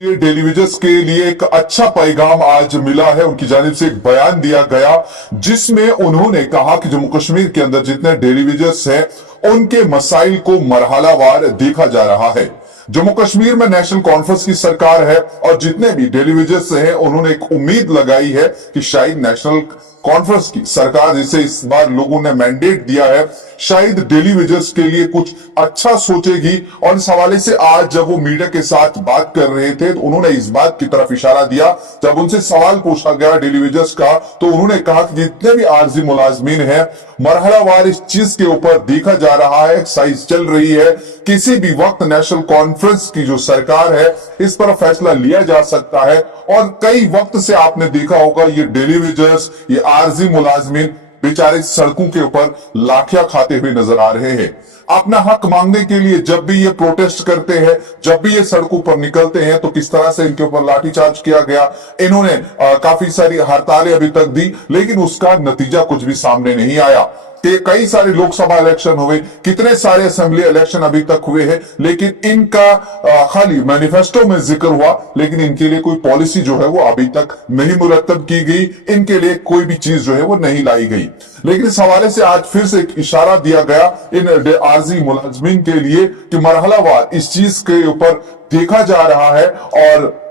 ये टेलीविजन के लिए एक अच्छा पैगाम आज मिला है। उनकी जानिब से एक बयान दिया गया जिसमें उन्होंने कहा कि जम्मू कश्मीर के अंदर जितने टेलीविजन हैं उनके मसाइल को मरहलावार देखा जा रहा है। जम्मू कश्मीर में नेशनल कॉन्फ्रेंस की सरकार है और जितने भी टेलीविजन हैं उन्होंने एक उम्मीद लगाई है कि शायद नेशनल कॉन्फ्रेंस की सरकार, जिसे इस बार लोगों ने मैंडेट दिया है, शायद टेलीविजन के लिए कुछ अच्छा सोचेगी। और इस हवाले से आज जब वो मीडिया के साथ बात कर रहे थे तो उन्होंने इस बात की तरफ इशारा दिया। जब उनसे सवाल पूछा गया टेलीविजन का तो उन्होंने कहा कि जितने भी आरजी मुलाजमीन है मरहलावार इस चीज के ऊपर देखा जा रहा है, एक्सरसाइज चल रही है। किसी भी वक्त नेशनल कॉन्फ्रेंस की जो सरकार है इस पर फैसला लिया जा सकता है। और कई वक्त से आपने देखा होगा ये टेलीविजन, ये आरजी मुलाजमीन बेचारे सड़कों के ऊपर लाठियां खाते हुए नजर आ रहे हैं। अपना हक मांगने के लिए जब भी ये प्रोटेस्ट करते हैं, जब भी ये सड़कों पर निकलते हैं तो किस तरह से इनके ऊपर लाठीचार्ज किया गया। इन्होंने काफी सारी हड़तालें अभी तक दी लेकिन उसका नतीजा कुछ भी सामने नहीं आया। कई सारे लोकसभा इलेक्शन हुए, कितने सारे असेंबली इलेक्शन अभी तक हुए हैं, लेकिन इनका खाली मैनिफेस्टो में जिक्र हुआ, लेकिन इनके लिए कोई पॉलिसी जो है वो अभी तक नहीं मुरतब की गई। इनके लिए कोई भी चीज जो है वो नहीं लाई गई। लेकिन इस हवाले से आज फिर से एक इशारा दिया गया इन आरजी मुलाजमीन के लिए कि मरहलावार इस चीज के ऊपर देखा जा रहा है और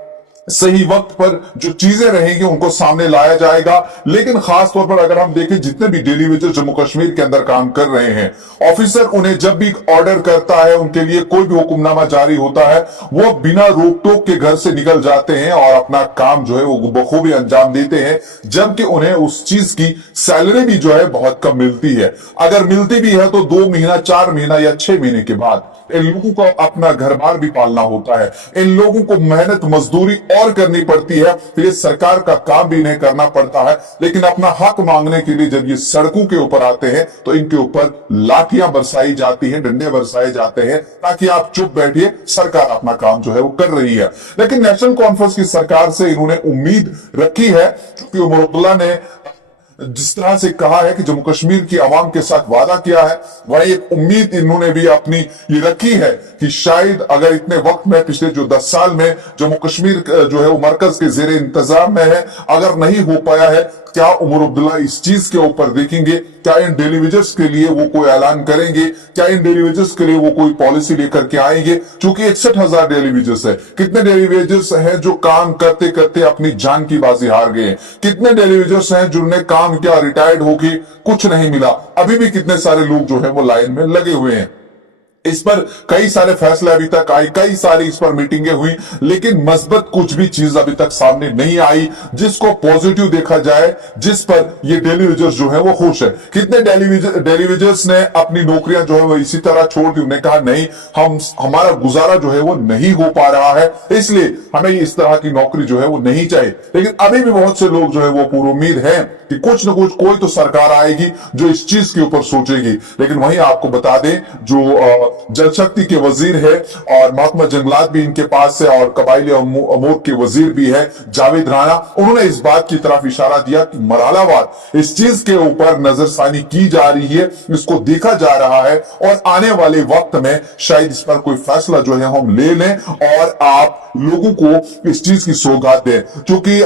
सही वक्त पर जो चीजें रहेंगी उनको सामने लाया जाएगा। लेकिन खास तौर पर अगर हम देखें जितने भी डेलीवेजर जम्मू कश्मीर के अंदर काम कर रहे हैं, ऑफिसर उन्हें जब भी ऑर्डर करता है, उनके लिए कोई भी हुक्मनामा जारी होता है, वो बिना रोक टोक के घर से निकल जाते हैं और अपना काम जो है वो बखूबी अंजाम देते हैं, जबकि उन्हें उस चीज की सैलरी भी जो है बहुत कम मिलती है। अगर मिलती भी है तो 2 महीना, 4 महीना या 6 महीने के बाद। इन लोगों को अपना घर बार भी पालना होता है, इन लोगों को मेहनत मजदूरी और करनी पड़ती है, फिर ये सरकार का काम भी इन्हें करना पड़ता है। लेकिन अपना हक मांगने के लिए जब ये सड़कों के ऊपर आते हैं तो इनके ऊपर लाठियां बरसाई जाती हैं, डंडे बरसाए जाते हैं ताकि आप चुप बैठिए, सरकार अपना काम जो है वो कर रही है। लेकिन नेशनल कॉन्फ्रेंस की सरकार से इन्होंने उम्मीद रखी है कि उमर अब्दुल्ला ने जिस तरह से कहा है कि जम्मू कश्मीर की आवाम के साथ वादा किया है, वही एक उम्मीद इन्होंने भी अपनी ये रखी है कि शायद अगर इतने वक्त में पिछले जो 10 साल में जम्मू कश्मीर जो है वो मरकज के जेर इंतजाम में है, अगर नहीं हो पाया है, क्या उमर अब्दुल्ला इस चीज के ऊपर देखेंगे? क्या इन डेलीवेजन के लिए वो कोई ऐलान करेंगे? क्या इन डेलीवेजन के लिए वो कोई पॉलिसी लेकर के आएंगे? चूंकि 61,000 डेलीवेजन है, कितने डेलीवेजन हैं जो काम करते करते अपनी जान की बाजी हार गए? कितने डेलीवेजन हैं जिन्होंने काम किया, रिटायर्ड होके कुछ नहीं मिला? अभी भी कितने सारे लोग जो है वो लाइन में लगे हुए हैं। इस पर कई सारे फैसले अभी तक आए, कई सारी इस पर मीटिंगें हुई, लेकिन मस्बत कुछ भी चीज अभी तक सामने नहीं आई जिसको पॉजिटिव देखा जाए, जिस पर ये डेलीवेजर्स जो है वो खुश है। कितने डेलीवेजर्स ने अपनी नौकरियां जो है वो इसी तरह छोड़ दी, उन्हें कहा नहीं, हमारा गुजारा जो है वो नहीं हो पा रहा है, इसलिए हमें इस तरह की नौकरी जो है वो नहीं चाहिए। लेकिन अभी भी बहुत से लोग जो है वो पूरी उम्मीद है कि कुछ न कुछ कोई तो सरकार आएगी जो इस चीज के ऊपर सोचेगी। लेकिन वहीं आपको बता दें जो जल शक्ति के वजीर है और महकमा जंगलात भी इनके पास है और कबाइली अमूर के वजीर भी है जावेद राणा, उन्होंने इस बात की तरफ इशारा दिया कि मरहलावार इस चीज के ऊपर नजरसानी की जा रही है, इसको देखा जा रहा है और आने वाले वक्त में शायद इस पर कोई फैसला जो है हम ले लें और आप लोगों को इस चीज की सौगात दें। क्योंकि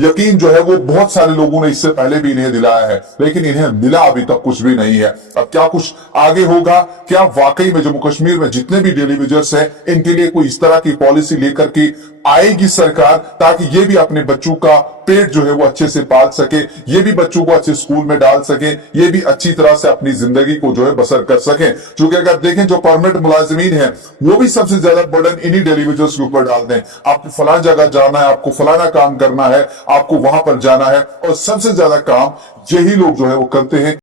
यकीन जो है वो बहुत सारे लोगों ने इससे पहले भी इन्हें दिलाया है, लेकिन इन्हें मिला अभी तक कुछ भी नहीं है। अब क्या कुछ आगे होगा? क्या वाकई में जम्मू कश्मीर में जितने भी डेलीवेजर्स हैं इनके लिए कोई इस तरह की पॉलिसी लेकर के आएगी सरकार, ताकि ये भी अपने बच्चों का पेट जो है वो अच्छे से पाल सके, ये भी बच्चों को अच्छे स्कूल में डाल सके, ये भी अच्छी तरह से अपनी जिंदगी को जो है बसर कर सके। क्योंकि अगर देखें जो परमानेंट मुलाजिमीन है वो भी सबसे ज्यादा बर्डन इन्हीं डेलीवेजर्स के ऊपर डाल दें। आपको फलाना जगह जाना है, आपको फलाना काम करना है, आपको वहां पर जाना है, और सबसे ज्यादा काम यही लोग जो है वो करते हैं।